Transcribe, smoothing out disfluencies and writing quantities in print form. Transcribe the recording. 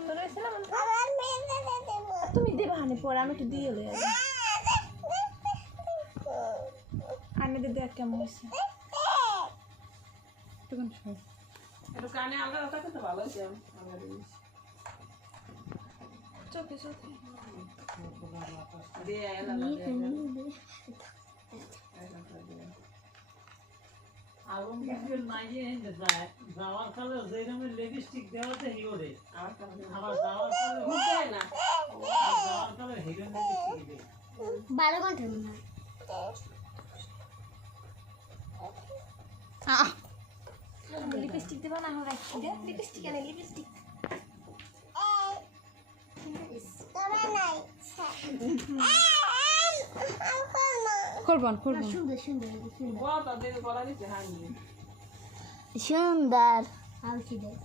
সুন্দর হয়েছে না? তুমি দেবা হানি পরে, আমি একটু দিয়ে এলো আনে দিয়ে দেখ কেমন হয়েছে। কানে আলগা রাখতে তো ভালো হয়েছে। চোখে চোখে যাওয়ার কালে যে রকমের লিপস্টিক দেওয়াতে হিরোরে আবার যাওয়ার কালে হিরো লিপস্টিক দেয় 12 ঘন্টার মনে হয়। লিপস্টিক দেবা না হয় রাখি দে। লিপস্টিক আনে লিপস্টিক খুলবন সুন্দর সুন্দর তাদের গলা দিচ্ছে হানি সুন্দর আর কি দেয়